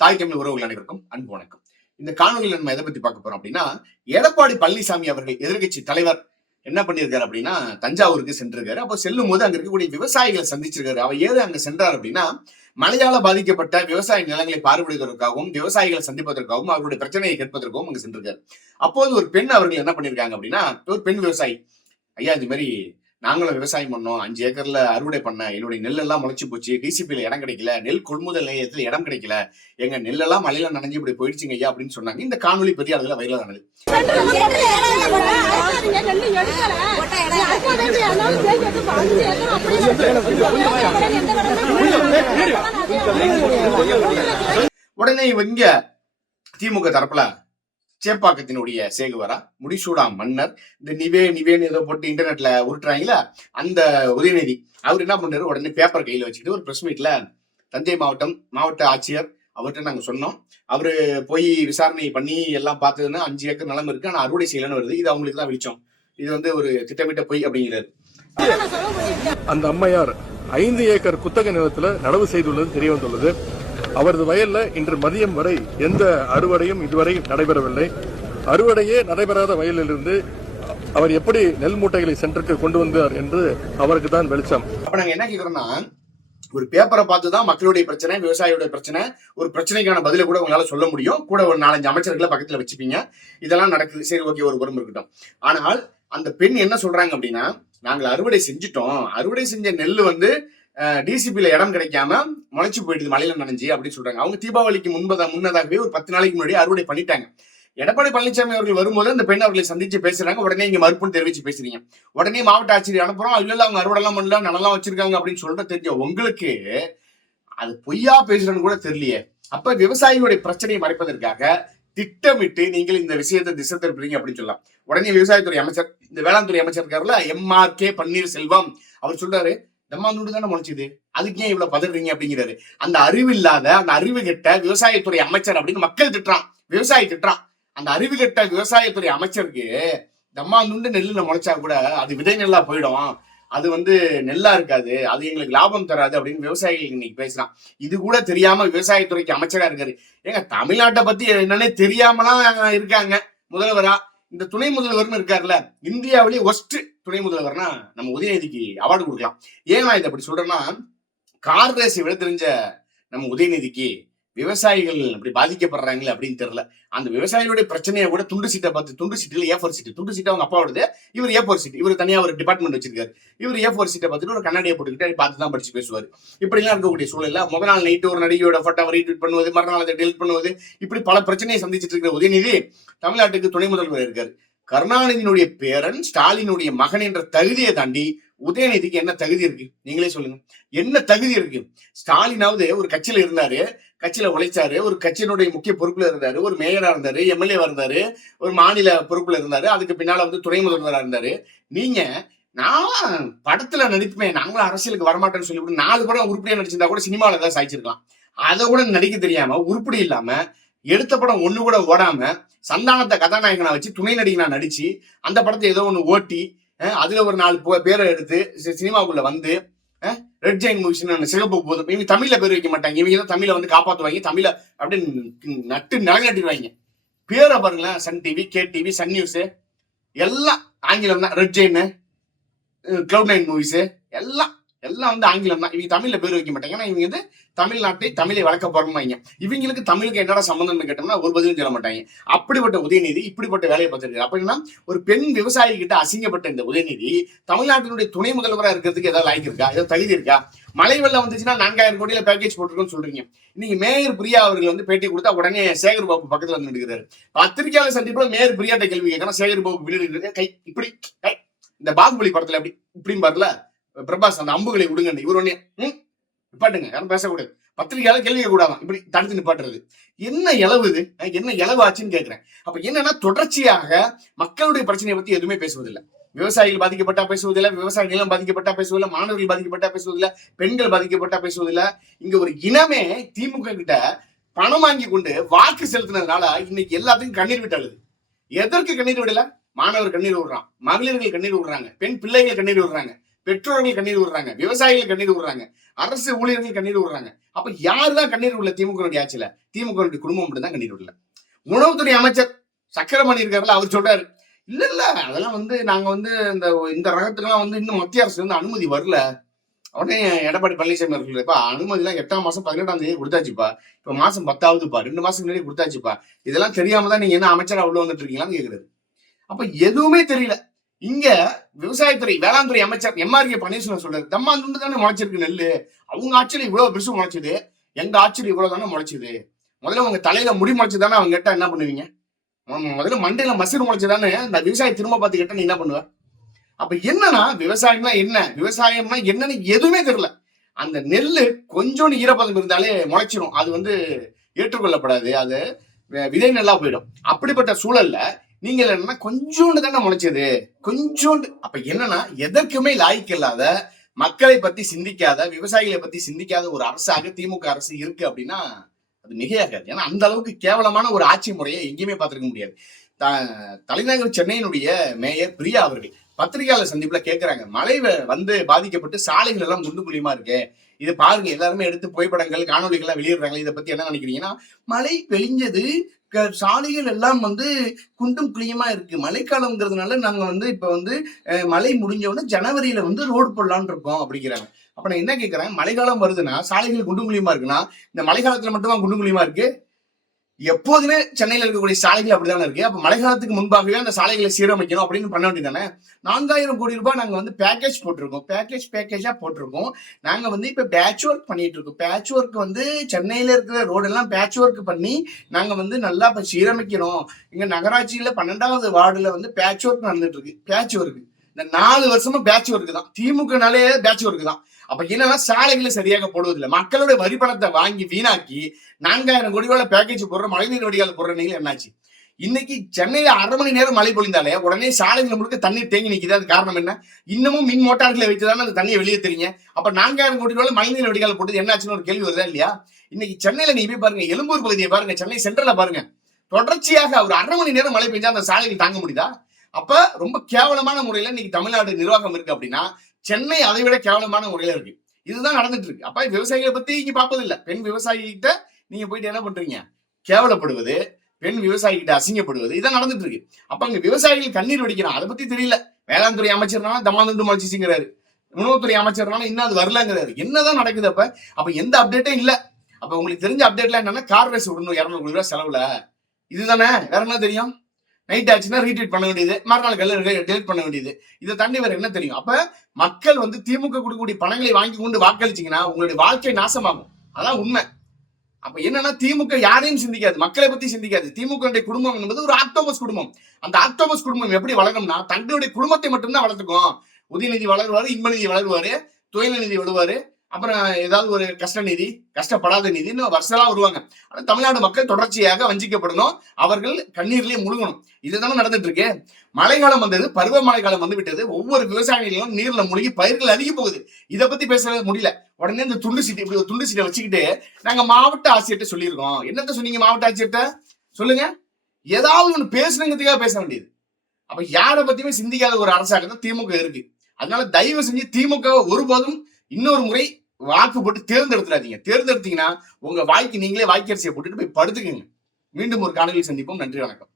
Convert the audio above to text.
தாய் தமிழ் உறவுகள் அனைவருக்கும் அன்பு வணக்கம். இந்த காணொலியில் நம்ம எதை பத்தி பார்க்க போறோம் அப்படின்னா எடப்பாடி பழனிசாமி அவர்கள் எதிர்கட்சி தலைவர் என்ன பண்ணியிருக்காரு அப்படின்னா தஞ்சாவூருக்கு சென்றிருக்காரு. அப்போ செல்லும் போது அங்க இருக்கக்கூடிய விவசாயிகளை சந்திச்சிருக்காரு. அவர் ஏது அங்க சென்றார் அப்படின்னா மழையால பாதிக்கப்பட்ட விவசாய நிலங்களை பார்வையிடுவதற்காகவும் விவசாயிகளை சந்திப்பதற்காகவும் அவருடைய பிரச்சனையை கேட்பதற்காகவும் அங்க சென்றிருக்காரு. அப்போது ஒரு பெண் அவர்கள் என்ன பண்ணிருக்காங்க அப்படின்னா ஒரு பெண் விவசாயி ஐயா இது மாதிரி நாங்களும் விவசாயம் பண்ணோம். அஞ்சு ஏக்கர்ல அறுவடை பண்ண என்னுடைய நெல் எல்லாம் முளைச்சு போச்சு. டிசிபியில இடம் கிடைக்கல. நெல் கொள்முதல் நிலையத்துல இடம் கிடைக்கல. எங்க நெல்லெல்லாம் மழையில நனைஞ்சு இப்படி போயிடுச்சுங்க ஐயா அப்படின்னு சொன்னாங்க. இந்த காணொலி பெரிய அளவில் வைரல் ஆனது உடனே இவங்க திமுக தரப்புல சேப்பாக்கத்தினுடைய சேகுவரா முடிசூடா மன்னர் இந்த நிவே நிவேன்னு ஏதோ போட்டு இன்டர்நெட்ல உருட்டுறாங்களா அந்த உதயநிதி அவர் என்ன பண்ணாரு? உடனே பேப்பர் கையில வச்சுக்கிட்டு ஒரு பிரஸ் மீட்ல தஞ்சை மாவட்டம் மாவட்ட ஆட்சியர் அவர்கிட்ட நாங்க சொன்னோம். அவரு போய் விசாரணை பண்ணி எல்லாம் பார்த்ததுன்னா அஞ்சு ஏக்கர் நிலம் இருக்கு. ஆனா அறுவடை செய்யலன்னு வருது. இது அவங்களுக்கு தான் வெளிச்சம். இது வந்து ஒரு திட்டமிட்ட பொய் அப்படிங்கிறாரு. அந்த அம்மையார் ஐந்து ஏக்கர் குத்தக நிலத்துல நடவு செய்துள்ளது தெரிய வந்துள்ளது. அவரது வயல்ல இன்று மதியம் வரை எந்த அறுவடையும் இதுவரை நடைபெறவில்லை. அறுவடையே நடைபெறாத வயலிலிருந்து அவர் எப்படி நெல் மூட்டைகளை சென்றுக்கு கொண்டு வந்தார் என்று அவருக்கு தான் வெளிச்சம். அப்ப நாங்க என்ன கேக்குறோம்னா ஒரு பேப்பரை பார்த்து தான் மக்களுடைய பிரச்சனை விவசாயியோட பிரச்சனை ஒரு பிரச்சனைக்கான பதிலை கூட உங்களால சொல்ல முடியும். கூட ஒரு நாலஞ்சு அமைச்சர்களை பக்கத்துல வச்சுப்பீங்க. இதெல்லாம் நடக்குது. சரி ஓகே ஒரு புறம் இருக்கட்டும். ஆனால் அந்த பெண் என்ன சொல்றாங்க அப்படின்னா நாங்கள் அறுவடை செஞ்சுட்டோம். அறுவடை செஞ்ச நெல் வந்து டிசிபில இடம் கிடைக்காம முளைச்சு போயிடுது மழையில நனைஞ்சு அப்படின்னு சொல்றாங்க. அவங்க தீபாவளிக்கு முன்பதா முன்னதாகவே ஒரு பத்து நாளைக்கு முன்னாடி அறுவடை பண்ணிட்டாங்க. எடப்பாடி பழனிசாமி அவர்கள் வரும்போது அந்த பெண் அவர்களை சந்திச்சு பேசுறாங்க. உடனே இங்க மறுப்புன்னு தெரிவிச்சு பேசுறீங்க. உடனே மாவட்ட ஆட்சியர் அனுப்புறோம். இல்ல அவங்க அறுவடை எல்லாம் பண்ணல நல்லா வச்சிருக்காங்க அப்படின்னு சொல்லிட்டு தெரிஞ்ச உங்களுக்கு அது பொய்யா பேசுறேன்னு கூட தெரியலையே. அப்ப விவசாயிகளுடைய பிரச்சனையை மறைப்பதற்காக திட்டமிட்டு நீங்கள் இந்த விஷயத்தை திசை திருப்பீங்க அப்படின்னு சொல்லலாம். உடனே விவசாயத்துறை அமைச்சர் இந்த வேளாண் துறை அமைச்சர் இருக்காருல்ல எம்ஆர் கே பன்னீர்செல்வம். அவர் சொல்றாரு தம்மாந்தூடு தானே முளைச்சுது? அதுக்கு ஏன் இவ்வளவு பதறீங்க அப்படிங்கிறாரு. அந்த அறிவு இல்லாத அந்த அறிவு கெட்ட விவசாயத்துறை அமைச்சர் அப்படின்னு மக்கள் திட்டுறான். விவசாயி திட்டுறான். அந்த அறிவு கெட்ட விவசாயத்துறை அமைச்சருக்கு தம்மாந்துண்டு நெல்லுல முளைச்சா கூட அது விதை நெல்லா போயிடும். அது வந்து நெல்லா இருக்காது. அது எங்களுக்கு லாபம் தராது அப்படின்னு விவசாயிகள் இன்னைக்கு பேசுறான். இது கூட தெரியாம விவசாயத்துறைக்கு அமைச்சரா இருக்காரு. ஏங்க தமிழ்நாட்டை பத்தி என்னன்னே தெரியாமலாம் இருக்காங்க முதல்வரா. இந்த துணை முதல்வர்னு இருக்காருல்ல இந்தியாவிலேயே ஒஸ்ட் துணை முதல்வர்னா நம்ம உதயநிதிக்கு அவார்டு கொடுக்கலாம். ஏன் நான் இதை அப்படி சொல்றேன்னா கார் ரேஸ் விட தெரிஞ்ச நம்ம உதயநிதிக்கு விவசாயிகள் அப்படி பாதிக்கப்படுறாங்களே அப்படின்னு தெரியல. அந்த விவசாயிகளுடைய பிரச்சனையை கூட துண்டு சீட்டை பார்த்து துண்டு சீட்டில் ஏ ஃபோர் சீட்டு துண்டு சீட்டை அவங்க அப்பாவோடது இவர் ஏ ஃபோர் சீட் இவர் தனியாக ஒரு டிபார்ட்மெண்ட் வச்சிருக்காரு. இவர் ஏ ஃபோர் சீட்டை பார்த்துட்டு ஒரு கண்ணாடியை போட்டுக்கிட்டு பார்த்து தான் படிச்சு பேசுவார். இப்படிலாம் இருக்கக்கூடிய சூழல்ல முத நாள் நைட்டு ஒரு நடிகையோட போட்டோவை ரீட்வீட் பண்ணுவது மறுநாள் அதை டெலிட் பண்ணுவது இப்படி பல பிரச்சனையை சந்திச்சிட்டு இருக்கிற உதயநிதி தமிழ்நாட்டுக்கு துணை முதல்வர் இருக்காரு. கருணாநிதியினுடைய பேரன் ஸ்டாலினுடைய மகன் என்ற தகுதியை தாண்டி உதயநிதிக்கு என்ன தகுதி இருக்கு? நீங்களே சொல்லுங்க. என்ன தகுதி இருக்கு? ஸ்டாலினாவது ஒரு கட்சியில இருந்தாரு. கட்சியில உழைச்சாரு ஒரு கட்சியினுடைய முக்கிய பொறுப்புல இருந்தாரு ஒரு மேயரா இருந்தாரு எம்எல்ஏவா இருந்தாரு ஒரு மாநில பொறுப்புல இருந்தாரு அதுக்கு பின்னால வந்து துணை முதல்வரா இருந்தாரு. நீங்க நான் படத்துல நடிப்புமே நாங்களும் அரசியலுக்கு வரமாட்டேன்னு சொல்லிவிட்டு நாலு படம் உருப்படியா நடிச்சிருந்தா கூட சினிமாவில தான் சாய்ச்சிருக்கலாம். அதை கூட நடிக்க தெரியாம உருப்படி இல்லாம எடுத்த படம் ஒண்ணு கூட ஓடாம சந்தானத்தை கதாநாயகனா வச்சு துணை நடிகனா நடிச்சு அந்த படத்தை ஏதோ ஒண்ணு ஓட்டி அதுல ஒரு நாலு பேரை எடுத்து சினிமாவுக்குள்ள வந்து ரெட் ஜெயின் மூவிஸ்னு சிறப்பு போதும் இவங்க தமிழ்ல பேர் வைக்க மாட்டாங்க. இவங்க தான் தமிழை வந்து காப்பாத்துவாங்க. தமிழ அப்படியே நட்டு நிலநட்டிடுவாங்க பேரை பாருங்களேன். Sun TV K TV Sun news எல்லாம் ஆங்கிலம் தான். Red giant cloud nine movies எல்லாம் எல்லாம் வந்து ஆங்கிலம் தான். இவங்க தமிழ்ல பேர் வைக்க மாட்டாங்க. ஏன்னா இவங்க வந்து தமிழ்நாட்டை தமிழை வளர்க்க போறோம்பாங்க. இவங்களுக்கு தமிழுக்கு என்னடா சம்பந்தம்னு கேட்டோம்னா ஒரு பதிலும் சொல்ல மாட்டாங்க. அப்படிப்பட்ட உதயநிதி இப்படிப்பட்ட வேலையை பார்த்துருக்கு அப்படின்னா ஒரு பெண் விவசாயி கிட்ட அசிங்கப்பட்ட இந்த உதயநிதி தமிழ்நாட்டினுடைய துணை முதல்வராக இருக்கிறதுக்கு ஏதாவது லாய்க்கு இருக்கா? ஏதாவது தகுதி இருக்கா? மழை வெள்ளம் வந்துச்சுன்னா நான்காயிரம் கோடியில பேக்கேஜ் போட்டிருக்கோன்னு சொல்றீங்க. இன்னைக்கு மேயர் பிரியா அவர்கள் வந்து பேட்டி கொடுத்தா உடனே சேகர் பாபு பக்கத்துல வந்து நிற்கிறாரு பத்திரிகையாளர் சந்திப்புல மேயர் பிரியாட்ட கேள்வி கேட்கறோம். சேகர் பாபு பின்னாடி கை இப்படி கை இந்த பாகுபலி படத்துல அப்படி இப்படின்னு பாருல. பிரபாஸ் அந்த அம்புகளை விடுங்க இவர் ஒன்னே ம் நிப்பாட்டுங்க யாரும் பேசக்கூடாது. பத்திரிகையாளர் கேள்வி கூடாதான் இப்படி தடுத்து நிப்பாட்டுறது. என்ன இளவு இது? என்ன இளவு ஆச்சுன்னு கேட்கிறேன். அப்ப என்னன்னா தொடர்ச்சியாக மக்களுடைய பிரச்சனையை பத்தி எதுவுமே பேசுவதில்லை. விவசாயிகள் பாதிக்கப்பட்டா பேசுவதில்லை விவசாய நிலம் பாதிக்கப்பட்டா பேசுவதில்லை மாணவர்கள் பாதிக்கப்பட்டா பேசுவதில்லை பெண்கள் பாதிக்கப்பட்டா பேசுவதில்லை. இங்க ஒரு இனமே திமுக கிட்ட பணம் வாங்கி கொண்டு வாக்கு செலுத்தினதுனால இன்னைக்கு எல்லாத்துக்கும் கண்ணீர் விட்டாளுது எதற்கு கண்ணீர் விடல? மாணவர் கண்ணீர் விடுறான் மகளிர்கள் கண்ணீர் விடுறாங்க பெண் பிள்ளைகள் கண்ணீர் விடுறாங்க. பெற்றோர்கள் கண்ணீர் விடுறாங்க விவசாயிகள் கண்ணீர் விடுறாங்க அரசு ஊழியர்கள் கண்ணீர் விடுறாங்க அப்ப யாரு தான் கண்ணீர் உள்ள திமுக ஆட்சியில? திமுக குடும்பம் மட்டும் தான் கண்ணீர் விடல உணவுத்துறை அமைச்சர் சக்கரமணி இருக்காருல்ல அவர் சொல்றாரு. இல்ல இல்ல அதெல்லாம் வந்து நாங்க வந்து இந்த இந்த ரகத்துக்கெல்லாம் வந்து இன்னும் மத்திய அரசு வந்து அனுமதி வரல. உடனே எடப்பாடி பழனிசாமி அவர்கள் இப்ப அனுமதி எல்லாம் எட்டாம் மாசம் பதினெட்டாம் தேதி கொடுத்தாச்சுப்பா. இப்ப மாசம் பத்தாவதுப்பா ரெண்டு மாசம் முன்னாடி கொடுத்தாச்சுப்பா. இதெல்லாம் தெரியாம தான் நீங்க என்ன அமைச்சரா உள்ள வந்துட்டு இருக்கீங்களான்னு கேக்குறது அப்ப எதுவுமே தெரியல. இங்க விவசாயத்துறை வேளாண் துறை அமைச்சர் எம்ஆர்ஏ பன்னீர்செல்வம் சொல்றாரு தம்மாந்துண்டு தானே முளைச்சிருக்கு நெல்லு. அவங்க ஆட்சியில இவ்வளவு பெருசு முளைச்சது. எங்க ஆட்சியில இவ்வளவு தானே முளைச்சது. முதல்ல உங்க தலையில முடி முளைச்சு தானே அவங்க கேட்டா என்ன பண்ணுவீங்க? முதல்ல மண்டையில மசூர் முளைச்சு தானே இந்த விவசாய திரும்ப பார்த்து கேட்டா நீ என்ன பண்ணுவ? அப்ப என்னன்னா விவசாயம்னா என்ன? விவசாயம்னா என்னன்னு எதுவுமே தெரியல. அந்த நெல் கொஞ்சோண்டு ஈரப்பதம் இருந்தாலே முளைச்சிரும். அது வந்து ஏற்றுக்கொள்ளப்படாது. அது வி- விதை நெல்லா போயிடும். அப்படிப்பட்ட சூழல்ல நீங்க என்னன்னா கொஞ்சோண்டு தானே முளைச்சது. கொஞ்சோண்டு அப்ப என்னன்னா எதற்குமே லாய்க்கு இல்லாத மக்களை பத்தி சிந்திக்காத விவசாயிகளை பத்தி சிந்திக்காத ஒரு அரசாக திமுக அரசு இருக்கு அப்படின்னா அது மிகையாகாது. ஏன்னா அந்த அளவுக்கு கேவலமான ஒரு ஆட்சி முறையை எங்கேயுமே பார்த்திருக்க முடியாது. த- தலைநகர் சென்னையினுடைய மேயர் பிரியா அவர்கள் பத்திரிகையாளர் சந்திப்புல கேட்கிறாங்க மழை வந்து பாதிக்கப்பட்டு சாலைகள் எல்லாம் குண்டு குழியுமா இருக்கு? இது பாருங்க எல்லாருமே எடுத்து புகைப்படங்கள் காணொலிகள் எல்லாம் வெளியிடுறாங்க இதை பத்தி என்ன நினைக்கிறீங்கன்னா மழை பெழிஞ்சது சாலைகள் எல்லாம் வந்து குண்டும் குழியுமா இருக்கு. மழைக்காலம்ங்கிறதுனால நாங்க வந்து இப்ப வந்து மழை முடிஞ்ச உடனே ஜனவரியில வந்து ரோடு போடலாம்னு இருக்கோம் அப்படிங்கிறாங்க. அப்ப நான் என்ன கேட்கறேன் மழைக்காலம் வருதுன்னா சாலைகள் குண்டும் குழியுமா இருக்குன்னா இந்த மழைக்காலத்துல மட்டும்தான் குண்டும் குழியுமா இருக்கு? எப்போதுமே சென்னையில் இருக்கக்கூடிய சாலைகள் அப்படிதானே இருக்கு. அப்ப மழைக்காலத்துக்கு முன்பாகவே அந்த சாலைகளை சீரமைக்கணும் அப்படின்னு பண்ண வேண்டியதானே நான்காயிரம் கோடி ரூபாய் நாங்க வந்து பேக்கேஜ் போட்டிருக்கோம். பேக்கேஜ் பேக்கேஜா போட்டிருக்கோம். நாங்க வந்து இப்ப பேட்ச் ஒர்க் பண்ணிட்டு இருக்கோம். பேட்ச் ஒர்க் வந்து சென்னையில இருக்கிற ரோடெல்லாம் பேட்ச் ஒர்க் பண்ணி நாங்க வந்து நல்லா இப்ப சீரமைக்கிறோம். இங்கே நகராட்சியில பன்னெண்டாவது வார்டுல வந்து பேட்ச் ஒர்க் நடந்துட்டு இருக்கு. பேட்ச் ஒர்க் இந்த நாலு வருஷமா பேட்ச் ஒர்க் தான். திமுகனாலே பேட்ச் ஒர்க் தான். அப்ப என்னன்னா சாலைகளை சரியாக போடுவதில்லை. மக்களுடைய வரி பணத்தை வாங்கி வீணாக்கி நான்காயிரம் கோடி ரூபாய் பேக்கேஜ் போடுற மழைநீர் வடிகால் போடுற நீங்க என்னாச்சு? இன்னைக்கு சென்னையில அரை மணி நேரம் மழை பொழிந்தாலே உடனே சாலைகள் முழுக்க தண்ணீர் தேங்கி நிற்கிது அது காரணம் என்ன? இன்னமும் மின் மோட்டார்களை வைத்துதானே அந்த தண்ணியை வெளியே தெரியுங்க அப்ப நான்காயிரம் கோடி ரூபாய் மழைநீர் வடிகால் போட்டு என்னாச்சுன்னு ஒரு கேள்வி வருதா இல்லையா? இன்னைக்கு சென்னையில நீ போய் பாருங்க எழும்பூர் பகுதியை பாருங்க சென்னை சென்ட்ரல பாருங்க. தொடர்ச்சியாக ஒரு அரை மணி நேரம் மழை பெஞ்சா அந்த சாலைகள் தாங்க முடியுதா? அப்ப ரொம்ப கேவலமான முறையில இன்னைக்கு தமிழ்நாடு நிர்வாகம் இருக்கு அப்படின்னா சென்னை அதை விட கேவலமான முறையில இருக்கு. இதுதான் நடந்துட்டு இருக்கு அப்ப விவசாயிகளை பத்தி இங்க பார்ப்பது இல்ல பெண் விவசாயிகிட்ட நீங்க போயிட்டு என்ன பண்றீங்க? கேவலப்படுவது பெண் விவசாயிகிட்ட அசிங்கப்படுவது இதான் நடந்துட்டு இருக்கு அப்ப அங்க விவசாயிகள் கண்ணீர் வடிக்கிறான். அதை பத்தி தெரியல. வேளாண் துறை அமைச்சர்னால தமாந்துண்டு மலைச்சிங்கிறாரு உணவுத்துறை அமைச்சர்னால இன்னும் அது வரலங்கிறாரு. என்னதான் நடக்குது அப்ப? அப்ப எந்த அப்டேட்டும் இல்ல. அப்ப உங்களுக்கு தெரிஞ்ச அப்டேட்ல என்னன்னா கார் ரேஸ் விடணும் இரநூறு கோடி ரூபாய் செலவுல. இதுதானே? வேற என்ன தெரியும்? நைட் ஆச்சுன்னா ரீட்வீட் பண்ண வேண்டியது. மறுநாள் கல்ல டெலிட் பண்ண வேண்டியது. இதை தாண்டி வேற என்ன தெரியும்? அப்ப மக்கள் வந்து திமுக கொடுக்கக்கூடிய பணங்களை வாங்கி கொண்டு வாக்களிச்சீங்கன்னா உங்களுடைய வாழ்க்கை நாசமாகும். அதான் உண்மை. அப்ப என்னன்னா திமுக யாரையும் சிந்திக்காது. மக்களை பத்தி சிந்திக்காது. திமுக குடும்பம் என்பது ஒரு ஆக்டோபஸ் குடும்பம். அந்த ஆக்டோபஸ் குடும்பம் எப்படி வளரும்னா தங்களுடைய குடும்பத்தை மட்டும்தான் வளர்த்துக்கும். உதயநிதி வளருவாரு இன்பநிதி வளருவாரு துயநிதி வளருவாரு அப்புறம் ஏதாவது ஒரு கஷ்ட நிதி கஷ்டப்படாத நிதின்னு வருஷலா வருவாங்க. ஆனா தமிழ்நாடு மக்கள் தொடர்ச்சியாக வஞ்சிக்கப்படணும். அவர்கள் கண்ணீர்லயே முழுகணும். இதுதானே நடந்துட்டு இருக்கு மழைக்காலம் வந்தது பருவமழை காலம் வந்து விட்டது ஒவ்வொரு விவசாயிகளும் நீர்ல மூழ்கி பயிர்கள் அழுகி போகுது. இதை பத்தி பேச முடியல. உடனே இந்த துண்டு சீட்டு இப்படி ஒரு துண்டு சீட்டை வச்சுக்கிட்டு நாங்க மாவட்ட ஆட்சியர்கிட்ட சொல்லியிருக்கோம். என்னத்த சொன்னீங்க மாவட்ட ஆட்சியர்கிட்ட? சொல்லுங்க. ஏதாவது ஒண்ணு பேசணுங்கிறதுக்காக பேச வேண்டியது. அப்ப யாரை பத்தியுமே சிந்திக்காத ஒரு அரசாங்கம் தான் திமுக இருக்கு. அதனால தயவு செஞ்சு திமுக ஒருபோதும் இன்னொரு முறை வாக்கு போட்டு தேர்ந்தெடுத்துடாதீங்க. தேர்ந்தெடுத்தீங்கன்னா உங்க வாய்க்கு நீங்களே வாய்க்கரிசியை போட்டுட்டு போய் படுத்துக்குங்க. மீண்டும் ஒரு காணொலியில் சந்திப்போம். நன்றி வணக்கம்.